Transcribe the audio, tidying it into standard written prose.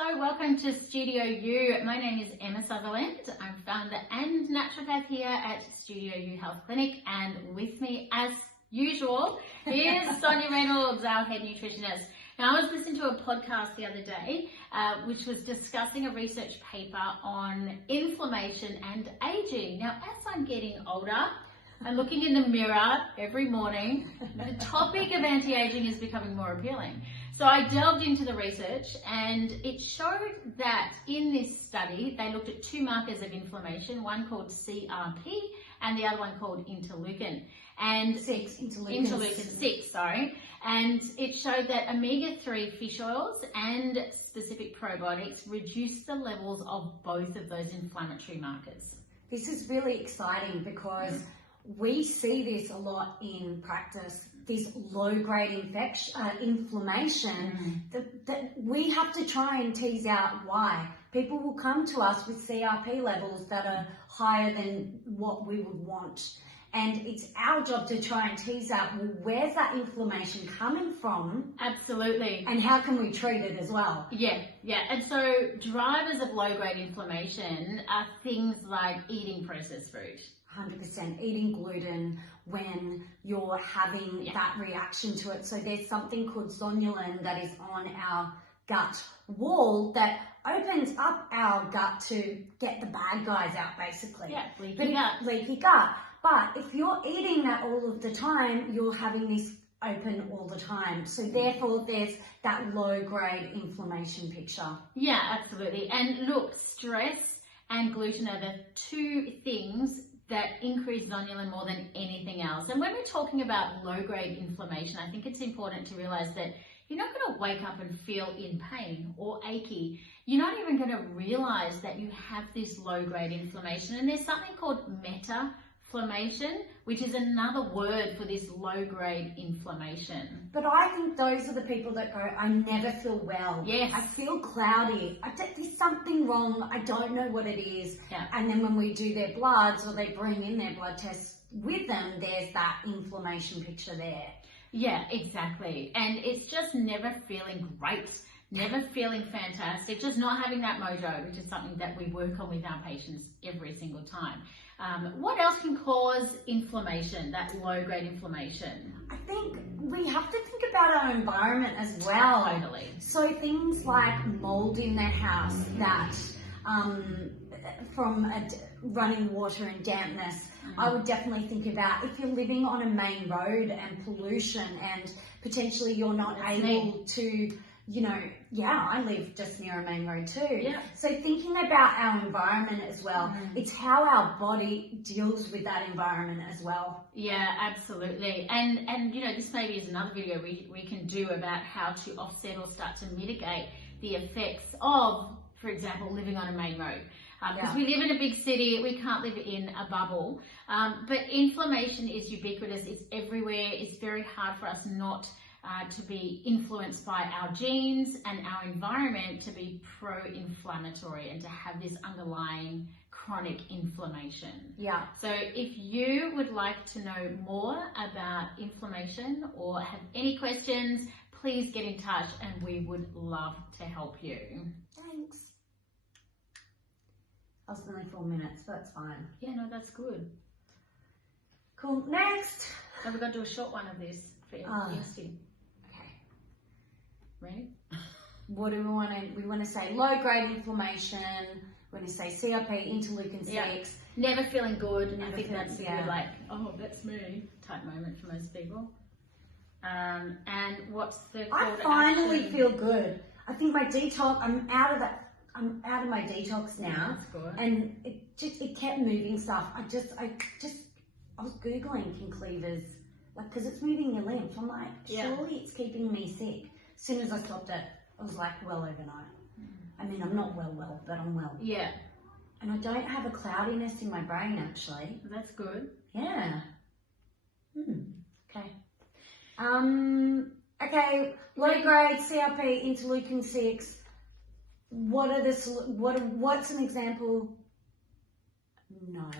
Hello, welcome to Studio U. My name is Emma Sutherland. I'm founder and naturopath here at Studio U Health Clinic, and with me, as usual, is Sonya Reynolds, our head nutritionist. Now, I was listening to a podcast the other day, which was discussing a research paper on inflammation and aging. Now, as I'm getting older, I'm looking in the mirror every morning. The topic of anti-aging is becoming more appealing. So I delved into the research, and it showed that in this study, they looked at two markers of inflammation, one called CRP and the other one called interleukin. Interleukin 6, sorry. And it showed that omega-3 fish oils and specific probiotics reduce the levels of both of those inflammatory markers. This is really exciting because we see this a lot in practice, this low-grade inflammation, that we have to try and tease out why. People will come to us with CRP levels that are higher than what we would want. And it's our job to try and tease out, well, where's that inflammation coming from? Absolutely. And how can we treat it as well? Yeah. And so drivers of low-grade inflammation are things like eating processed food. 100% eating gluten when you're having that reaction to it. So there's something called Sutherland that is on our gut wall that opens up our gut to get the bad guys out, basically. Yeah, leaky gut. But if you're eating that all of the time, you're having this open all the time. So therefore there's that low-grade inflammation picture. Yeah, absolutely. And look, stress and gluten are the two things that increase zonulin more than anything else. And when we're talking about low-grade inflammation, I think it's important to realize that you're not going to wake up and feel in pain or achy. You're not even going to realize that you have this low-grade inflammation. And there's something called meta-inflammation, which is another word for this low-grade inflammation. But I think those are the people that go, I never feel well. Yes. I feel cloudy. There's something wrong. I don't know what it is. Yeah. And then when we do their bloods or they bring in their blood tests with them, there's that inflammation picture there. Yeah, exactly. And it's just never feeling great, never feeling fantastic, just not having that mojo, which is something that we work on with our patients every single time. What else can cause inflammation, that low-grade inflammation? I think we have to think about our environment as well. Totally. So things like mold in their house, that from running water and dampness, I would definitely think about if you're living on a main road and pollution and potentially you're not able to, I live just near a main road too. Yeah. So thinking about our environment as well, it's how our body deals with that environment as well. Yeah, absolutely. And this maybe is another video we can do about how to offset or start to mitigate the effects of, for example, living on a main road. Because we live in a big city, we can't live in a bubble. But inflammation is ubiquitous, it's everywhere, it's very hard for us not to be influenced by our genes and our environment to be pro-inflammatory and to have this underlying chronic inflammation. Yeah. So if you would like to know more about inflammation or have any questions, please get in touch and we would love to help you. Thanks. I was only 4 minutes, so that's fine. Yeah, no, that's good. Cool. Next. So we're going to do a short one of this for yesterday. Okay. Ready? What do we want to? We want to say low-grade inflammation. We want to say CRP, interleukin 6. Yeah. Never feeling good. Never I think that's a yeah. good, oh, that's me type moment for most people. And what's the call I to finally action? feel good. I think my detox. I'm out of my detox now. That's good. And it kept moving stuff. I was Googling conclevers, because it's moving your lymph. I'm like, surely it's keeping me sick. As soon as I stopped it, I was like, well overnight. I mean, I'm not well, but I'm well. Yeah. And I don't have a cloudiness in my brain, actually. That's good. Yeah. Okay. Okay, low grade CRP, interleukin 6. What's an example? No,